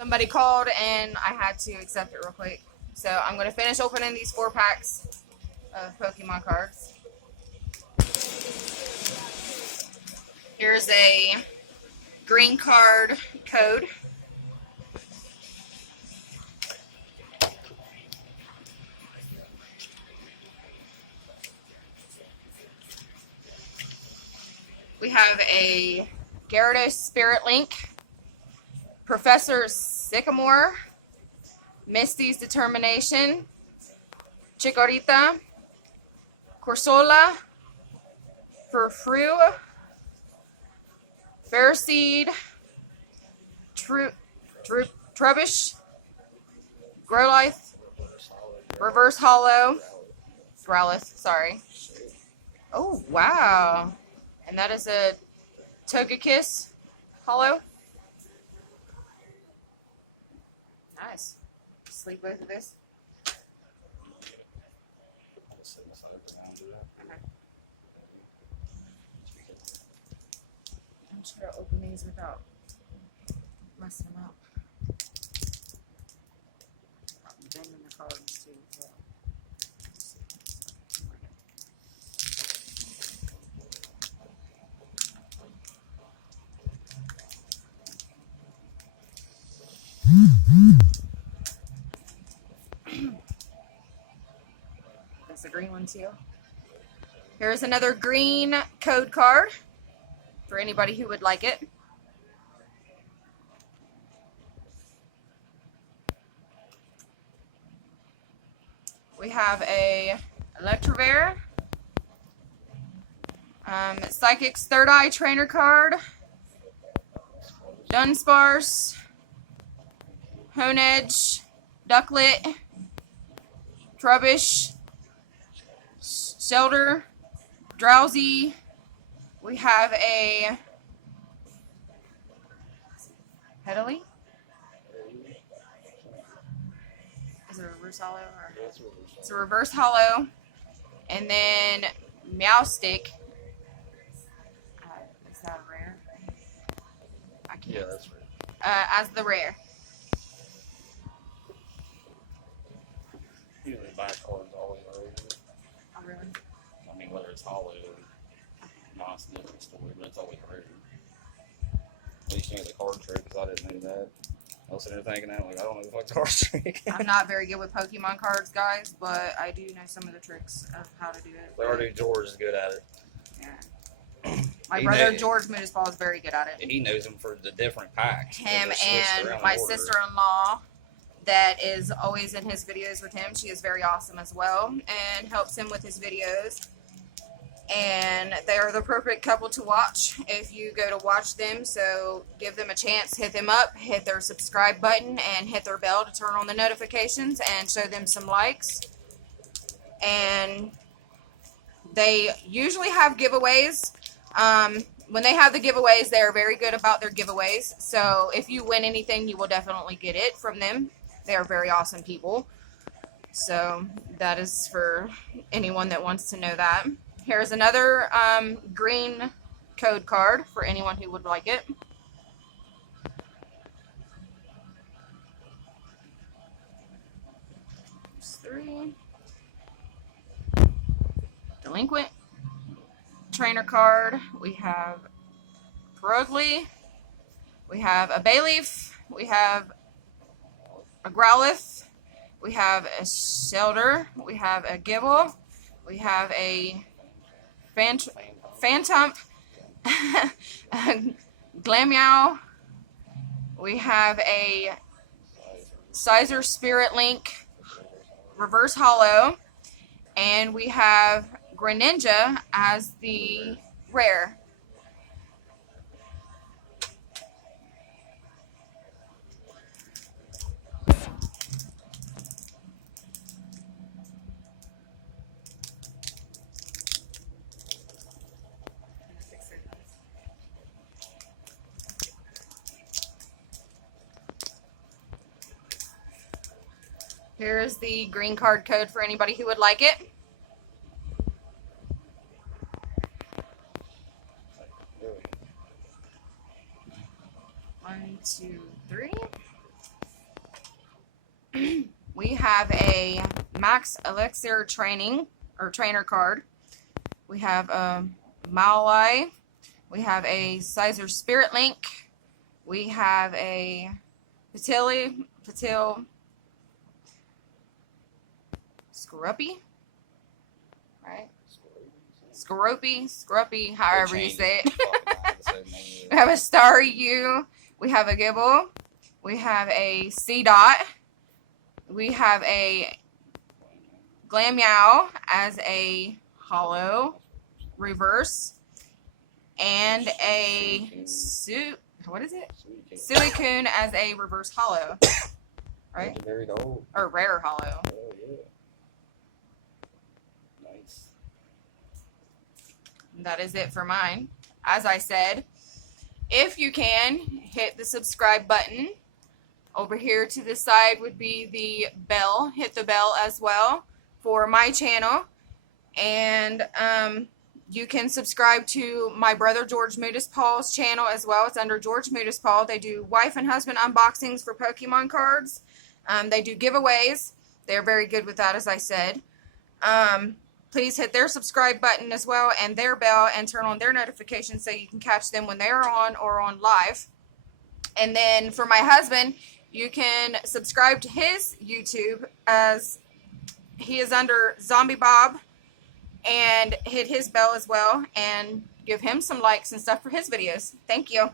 Somebody called and I had to accept it real quick. So I'm going to finish opening these 4 packs of Pokemon cards. Here's a green card code. We have a Gyarados Spirit Link, Professor Sycamore, Misty's Determination, Chikorita, Corsola, Furfrou, Ferroseed, Trubbish, Growlithe, Reverse Hollow, Growlithe, sorry. Oh, wow. And that is a Togekiss Hollow. Nice. Sleep both of this. Okay. I'm trying to open these without messing them up. I'm bending the cards too. So. That's a green one too. Here's another green code card for anybody who would like it. We have a Electrovare, Psychic's Third Eye Trainer card, Dunsparce, Honedge, Ducklet, Trubbish, Shelter, Drowsy. We have a Headley. Is it a reverse hollow? Or? It's a reverse hollow. And then Meowstic. Is that a rare? I can't. Yeah, that's rare. As the rare. Usually buy cards always rare. Oh, really? I mean, whether it's hollow or not, it's a different story, but it's always rare. At least you know the card trick, because I didn't know that. I was sitting there thinking, I don't know the fuck card trick. I'm not very good with Pokemon cards, guys, but I do know some of the tricks of how to do it. They already George is good at it. Yeah. My brother George Moodisball is very good at it. He knows them for the different packs. Him and my sister-in-law that is always in his videos with him. She is very awesome as well and helps him with his videos. And they are the perfect couple to watch if you go to watch them. So give them a chance, hit them up, hit their subscribe button, and hit their bell to turn on the notifications and show them some likes. And they usually have giveaways. When they have the giveaways, they are very good about their giveaways. So if you win anything, you will definitely get it from them. They are very awesome people. So that is for anyone that wants to know that. Here's another green code card for anyone who would like it. There's 3. Delinquent trainer card. We have Perugly. We have a Bayleaf. We have a Growlithe. We have a Shelter. We have a Gibble. We have a Phantom, Glameow. We have a Sizer Spirit Link, Reverse Hollow, and we have Greninja as the rare. Here's the green card code for anybody who would like it. 1, 2, 3. have a Max Elixir training or trainer card. We have a Maui. We have a Sizer Spirit Link. We have a Patil Scruppy, right? Scruppy, however you say it. We have a Starry U. We have a Gibble. We have a C-Dot. We have a Glammeow as a hollow reverse. And a Suicune as a reverse hollow. Right? Or rare hollow. Oh, yeah. Nice. That is it for mine. As I said, if you can, hit the subscribe button. Over here to the side would be the bell. Hit the bell as well for my channel. And you can subscribe to my brother George Moodus Paul's channel as well. It's under George Moodus Paul. They do wife and husband unboxings for Pokemon cards. They do giveaways. They're very good with that, as I said. Please hit their subscribe button as well and their bell and turn on their notifications so you can catch them when they're on or on live. And then for my husband, you can subscribe to his YouTube as he is under Zombie Bob, and hit his bell as well and give him some likes and stuff for his videos. Thank you.